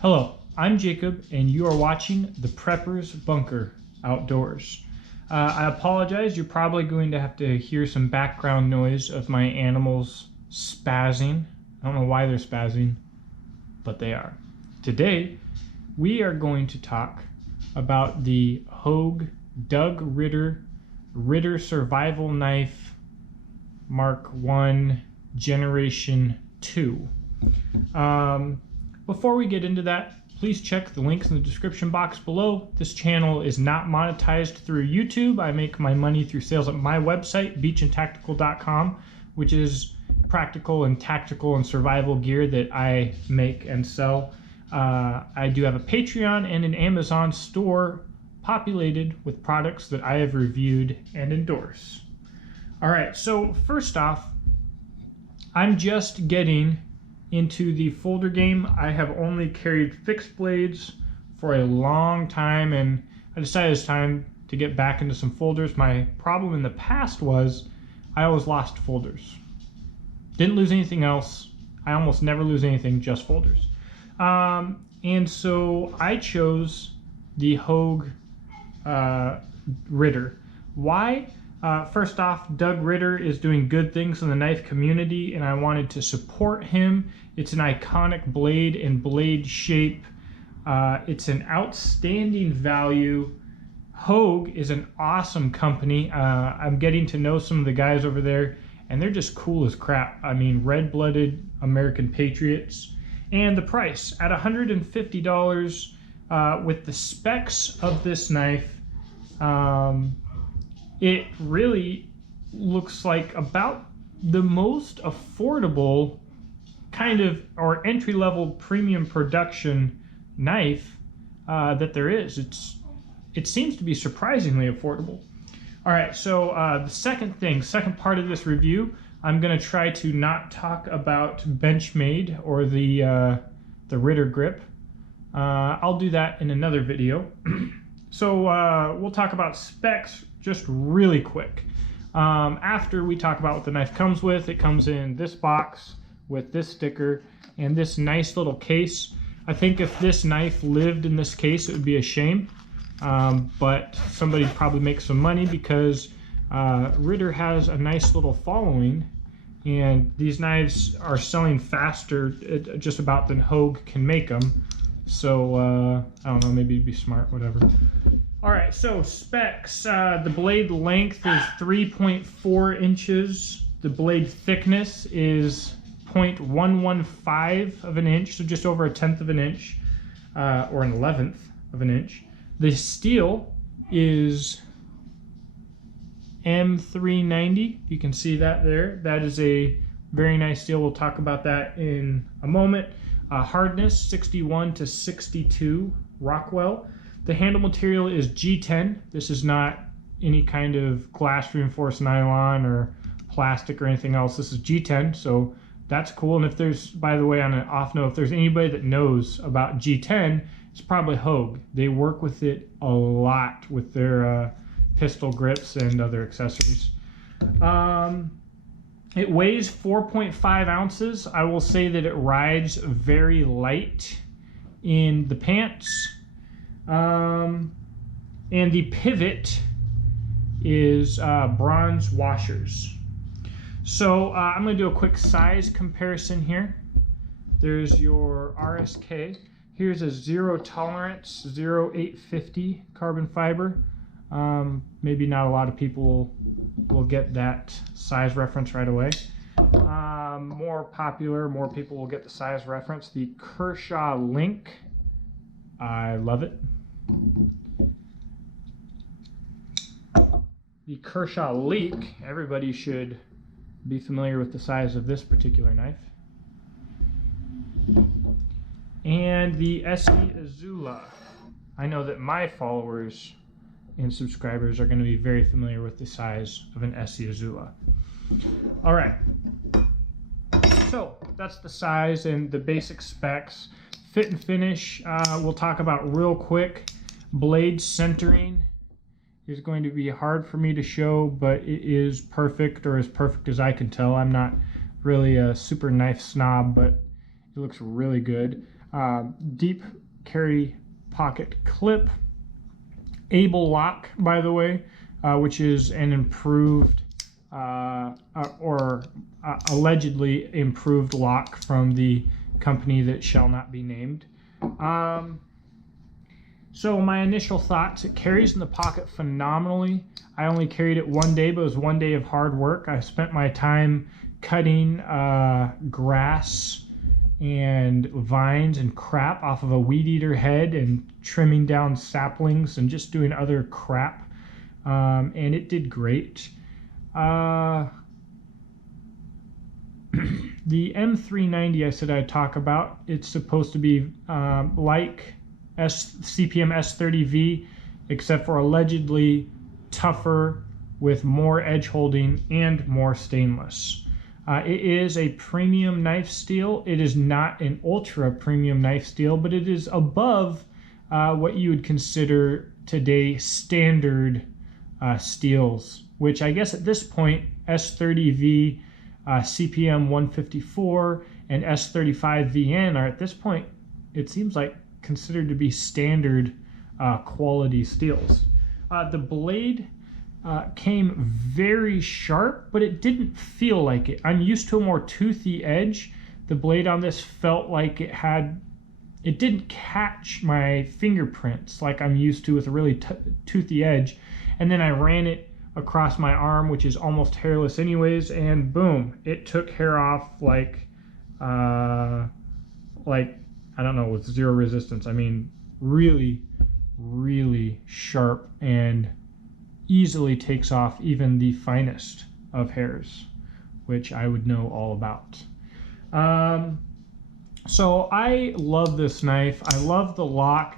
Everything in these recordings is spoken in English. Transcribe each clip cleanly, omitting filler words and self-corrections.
Hello, I'm Jacob, and you are watching The Prepper's Bunker Outdoors. I apologize, you're probably going to have to hear some background noise of my animals spazzing. I don't know why they're spazzing, but they are. Today, we are going to talk about the Hogue Ritter Survival Knife Mark I Generation 2. Before we get into that, please check the links in the description box below. This channel is not monetized through YouTube. I make my money through sales at my website, beachandtactical.com, which is practical and tactical and survival gear that I make and sell. I do have a Patreon and an Amazon store populated with products that I have reviewed and endorse. All right, so first off, I'm just getting into the folder game. I have only carried fixed blades for a long time, and I decided it's time to get back into some folders. My problem in the past was I always lost folders. Didn't lose anything else. I almost never lose anything, just folders. And so I chose the Hogue Ritter. Why? First off, Doug Ritter is doing good things in the knife community, and I wanted to support him. It's an iconic blade and blade shape. It's an outstanding value. Hogue is an awesome company. I'm getting to know some of the guys over there, and they're just cool as crap. I mean, red-blooded American patriots. And the price, at $150 with the specs of this knife, it really looks like about the most affordable kind of, or entry-level premium production knife that there is. It seems to be surprisingly affordable. All right, so the second part of this review, I'm going to try to not talk about Benchmade or the Ritter grip. I'll do that in another video. So we'll talk about specs just really quick. After we talk about what the knife comes with, it comes in this box with this sticker and this nice little case. I think if this knife lived in this case, it would be a shame. But somebody probably makes some money because Ritter has a nice little following, and these knives are selling faster just about than Hogue can make them. So I don't know, maybe it'd be smart, whatever. All right, so specs. The blade length is 3.4 inches. The blade thickness is 0.115 of an inch, so just over a tenth of an inch, or an 11th of an inch. The steel is M390. You can see that there. That is a very nice steel. We'll talk about that in a moment. Hardness 61 to 62 Rockwell. The handle material is G10. This is not any kind of glass reinforced nylon or plastic or anything else. This is G10, so that's cool. And if there's, by the way, on an off note, if there's anybody that knows about G10, it's probably Hogue. They work with it a lot with their pistol grips and other accessories. It weighs 4.5 ounces. I will say that it rides very light in the pants. And the pivot is bronze washers. So I'm going to do a quick size comparison here. There's your RSK. Here's a 0 tolerance 0850 carbon fiber. Maybe not a lot of people will get that size reference right away. More popular, more people will get the size reference. The Kershaw Link, I love it. The Kershaw Leak, everybody should be familiar with the size of this particular knife. And the SE Azula. I know that my followers and subscribers are going to be very familiar with the size of an SE Azula. All right, so that's the size and the basic specs. Fit and finish, we'll talk about real quick. Blade centering is going to be hard for me to show, but it is perfect, or as perfect as I can tell. I'm not really a super knife snob, but it looks really good. Deep carry pocket clip. Able lock, by the way, which is an improved allegedly improved lock from the company that shall not be named. So my initial thoughts, it carries in the pocket phenomenally. I only carried it one day, but it was one day of hard work. I spent my time cutting grass and vines and crap off of a weed eater head and trimming down saplings and just doing other crap. And it did great. The M390 I said I'd talk about, it's supposed to be like CPM S30V, except for allegedly tougher with more edge holding and more stainless. It is a premium knife steel. It is not an ultra premium knife steel, but it is above what you would consider today standard steels, which I guess at this point S30V, CPM 154, and S35VN are at this point, it seems like, considered to be standard quality steels. The blade came very sharp, but it didn't feel like it. I'm used to a more toothy edge. The blade on this felt like it didn't catch my fingerprints like I'm used to with a really toothy edge. And then I ran it across my arm, which is almost hairless anyways, and boom, it took hair off like I don't know, with zero resistance. I mean, really, really sharp and easily takes off even the finest of hairs, which I would know all about. So I love this knife. I love the lock.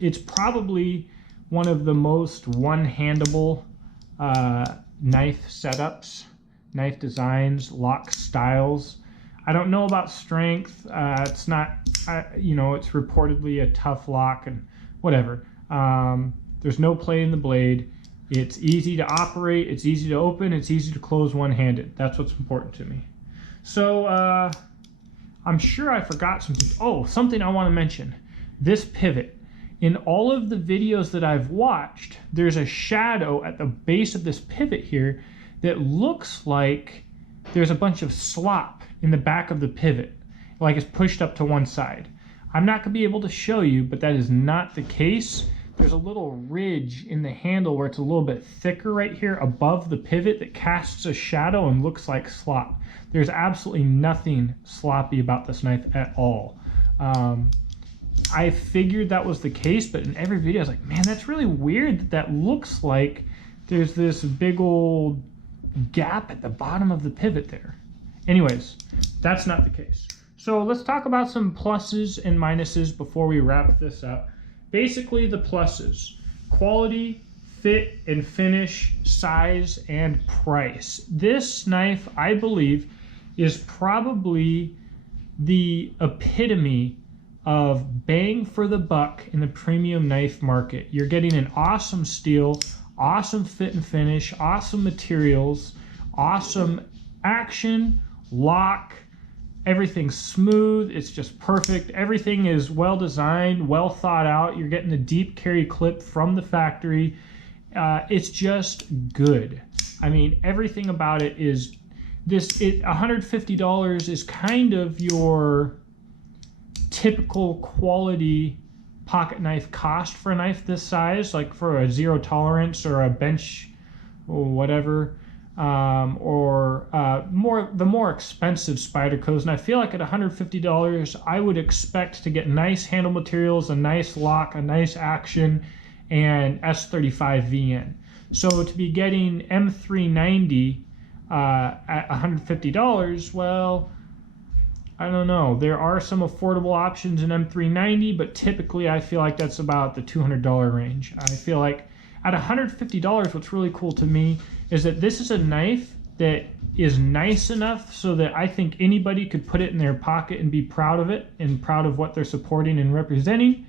It's probably one of the most one-handable knife setups, knife designs, lock styles. I don't know about strength. It's not, it's reportedly a tough lock and whatever. There's no play in the blade. It's easy to operate. It's easy to open. It's easy to close one-handed. That's what's important to me. So I'm sure I forgot something. Oh, something I want to mention. This pivot. In all of the videos that I've watched, there's a shadow at the base of this pivot here that looks like there's a bunch of slop in the back of the pivot, like it's pushed up to one side. I'm not going to be able to show you, but that is not the case. There's a little ridge in the handle where it's a little bit thicker right here above the pivot that casts a shadow and looks like slop. There's absolutely nothing sloppy about this knife at all. I figured that was the case, but in every video I was like, man, that's really weird that looks like there's this big old gap at the bottom of the pivot there. Anyways, that's not the case. So let's talk about some pluses and minuses before we wrap this up. Basically, the pluses: quality, fit and finish, size, and price. This knife, I believe, is probably the epitome of bang for the buck in the premium knife market. You're getting an awesome steel, awesome fit and finish, awesome materials, awesome action, lock, everything's smooth, it's just perfect. Everything is well designed, well thought out. You're getting the deep carry clip from the factory. It's just good. I mean, everything about it is $150 is kind of your typical quality pocket knife cost for a knife this size, like for a zero tolerance or a bench or whatever, or the more expensive Spydercos. And I feel like at $150 I would expect to get nice handle materials, a nice lock, a nice action, and S35VN. So to be getting M390 at $150, well, I don't know. There are some affordable options in M390, but typically I feel like that's about the $200 range. I feel like at $150, what's really cool to me is that this is a knife that is nice enough so that I think anybody could put it in their pocket and be proud of it and proud of what they're supporting and representing,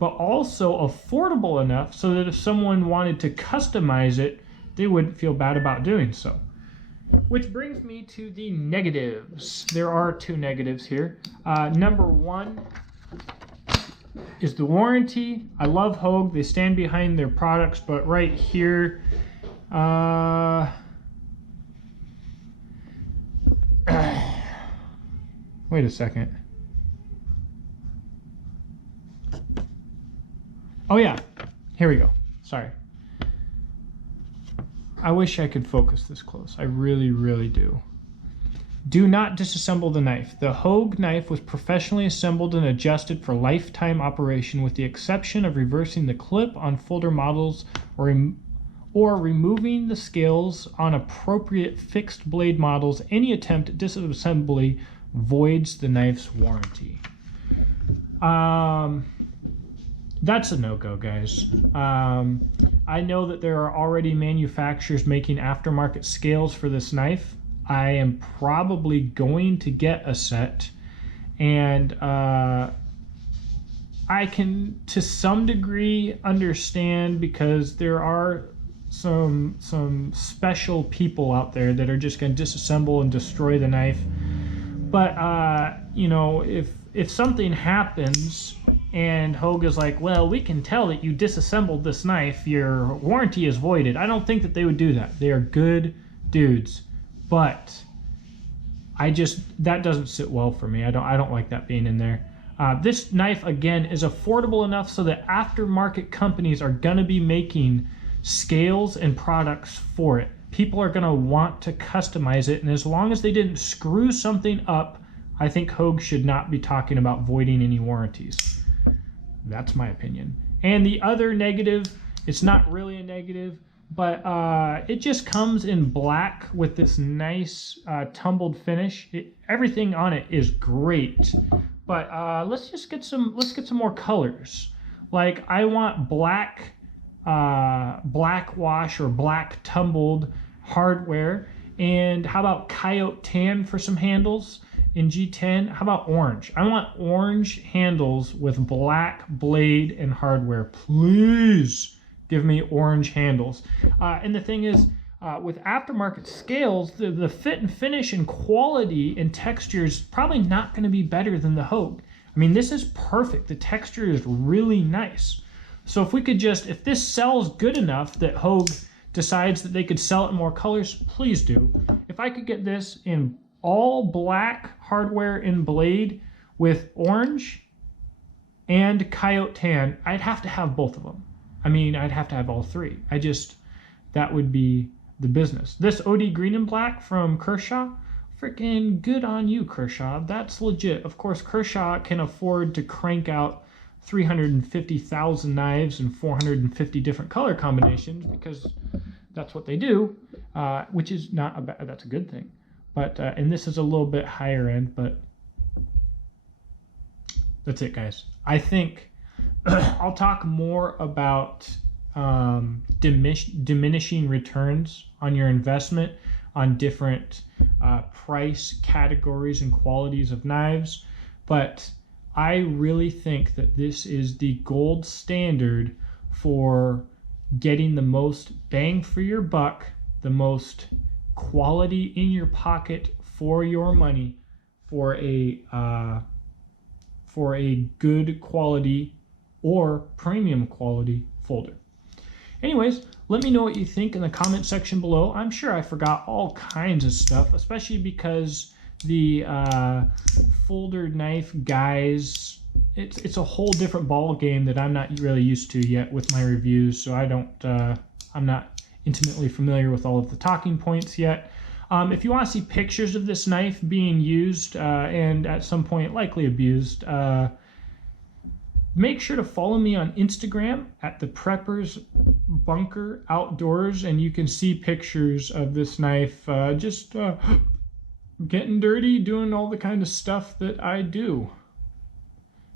but also affordable enough so that if someone wanted to customize it, they wouldn't feel bad about doing so. Which brings me to the negatives. There are two negatives here. Number one, is the warranty. I love Hogue. They stand behind their products, but right here, wait a second. Oh yeah, here we go. Sorry. I wish I could focus this close. I really, really do. Do not disassemble the knife. The Hogue knife was professionally assembled and adjusted for lifetime operation with the exception of reversing the clip on folder models or removing the scales on appropriate fixed blade models. Any attempt at disassembly voids the knife's warranty. That's a no-go, guys. I know that there are already manufacturers making aftermarket scales for this knife. I am probably going to get a set, and I can to some degree understand because there are some special people out there that are just going to disassemble and destroy the knife. But you know, if something happens and Hogue is like, well, we can tell that you disassembled this knife, your warranty is voided. I don't think that they would do that. They are good dudes. But that doesn't sit well for me. I don't like that being in there. This knife, again, is affordable enough so that aftermarket companies are going to be making scales and products for it. People are going to want to customize it, and as long as they didn't screw something up, I think Hogue should not be talking about voiding any warranties. That's my opinion. And the other negative, it's not really a negative, but it just comes in black with this nice tumbled finish. Everything on it is great, but let's get some more colors. Like I want black wash or black tumbled hardware, and how about coyote tan for some handles in G10? How about orange? I want orange handles with black blade and hardware, please. Give me orange handles. And the thing is, with aftermarket scales, the fit and finish and quality and texture is probably not going to be better than the Hogue. I mean, this is perfect. The texture is really nice. So if we could if this sells good enough that Hogue decides that they could sell it in more colors, please do. If I could get this in all black hardware and blade with orange and coyote tan, I'd have to have both of them. I mean, I'd have to have all three. That would be the business. This OD green and black from Kershaw, freaking good on you, Kershaw. That's legit. Of course, Kershaw can afford to crank out 350,000 knives and 450 different color combinations because that's what they do, which is not that's a good thing. But and this is a little bit higher end, but that's it, guys. I think I'll talk more about diminishing returns on your investment on different price categories and qualities of knives, but I really think that this is the gold standard for getting the most bang for your buck, the most quality in your pocket for your money, for a good quality or premium quality folder. Anyways, let me know what you think in the comment section below. I'm sure I forgot all kinds of stuff, especially because the folder knife guys, it's a whole different ball game that I'm not really used to yet with my reviews, so I'm not intimately familiar with all of the talking points yet. If you want to see pictures of this knife being used and at some point likely abused, make sure to follow me on Instagram at the Preppers Bunker Outdoors, and you can see pictures of this knife just getting dirty, doing all the kind of stuff that I do.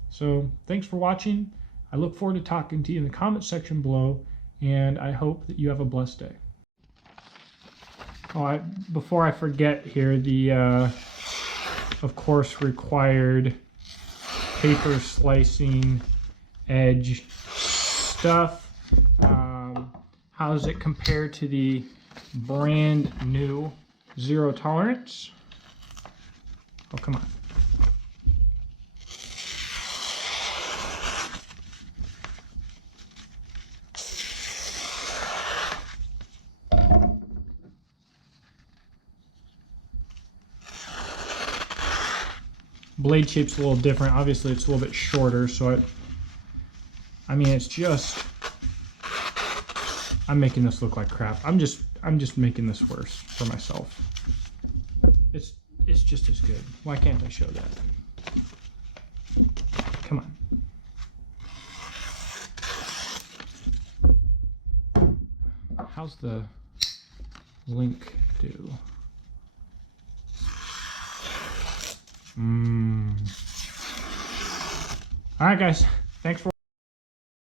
So thanks for watching. I look forward to talking to you in the comment section below, and I hope that you have a blessed day. Oh, before I forget here, the of course required paper slicing edge stuff. How does it compare to the brand new zero tolerance? Oh, come on. blade shape's a little different. Obviously, it's a little bit shorter, so I mean, it's just, I'm making this look like crap. I'm just making this worse for myself. It's just as good. Why can't I show that? Come on. How's the link do? All right, guys. Thanks for